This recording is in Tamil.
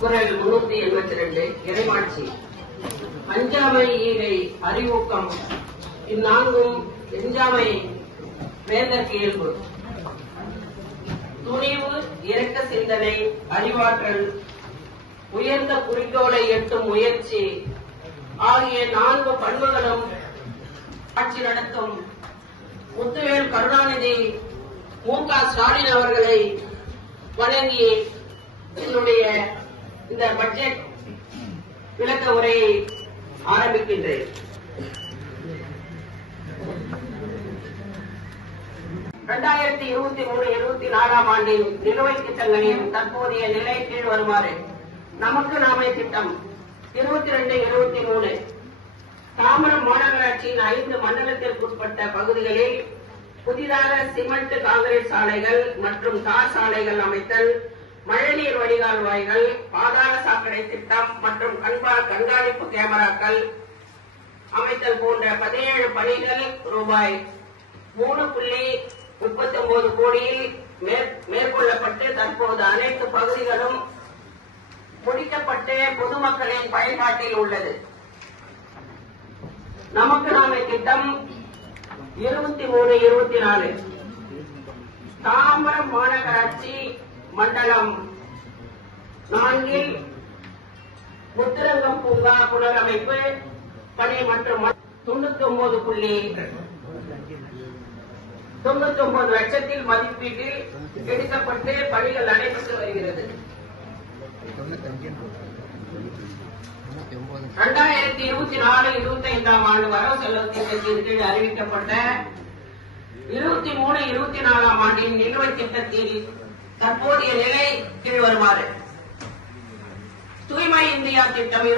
குரல் 382 இறைமாட்சி. அஞ்சாமை ஈகை அறிவூக்கம் இந்நான்கும் எஞ்சாமை வேந்தற்கு இயல்பு. துணிவு, இரக்க சிந்தனை, அறிவாற்றல், உயர்ந்த குறிக்கோளை எட்டும் முயற்சி ஆகிய 4 பண்புகளும் ஆட்சி நடத்தும் முத்துவேல் கருணாநிதி மு.க. ஸ்டாலின் அவர்களை வழங்கி என்னுடைய இந்த பட்ஜெட் விளக்க உரையை ஆரம்பிக்கின்றேன். 2023-24 ஆண்டின் நிலுவைத் திட்டங்களின் தற்போதைய நிலை கீழ் வருமாறு. நமக்கு நாமே திட்டம் 22-23 தாம்பரம் மாநகராட்சியின் 5 மண்டலத்திற்குட்பட்ட பகுதிகளில் புதிதாக சிமெண்ட் கான்கிரீட் சாலைகள் மற்றும் தார் சாலைகள் அமைத்தல், மழைநீர் வடிகால் வாய்கள், பாதாள சாக்கடை திட்டம் மற்றும் கண்காணிப்பு கேமராக்கள் அமைத்தல் போன்ற 17 பணிகள் ரூபாய் 3.39 கோடியில் மேற்கொள்ளப்பட்டு தற்போது அனைத்து பகுதிகளும் முடிக்கப்பட்டு பொதுமக்களின் பயன்பாட்டில் உள்ளது. நமக்கு நாமே திட்டம் 23-24 தாம்பரம் மாநகராட்சி மண்டலம் 4 முத்துரங்கம் பூங்கா புனரமைப்பு பணி மற்றும் 99 லட்சத்தில் மதிப்பீட்டில் எடுக்கப்பட்டு பணிகள் நடைபெற்று வருகிறது. 2024-25 ஆண்டு வரவு செலவு திட்டத்தின் கீழ் அறிவிக்கப்பட்ட 23-24 ஆண்டின் நிலுவைத் திட்டத்தில் தற்போதைய நிலை கீழ் வருமாறு. தூய்மை இந்தியா திட்டம்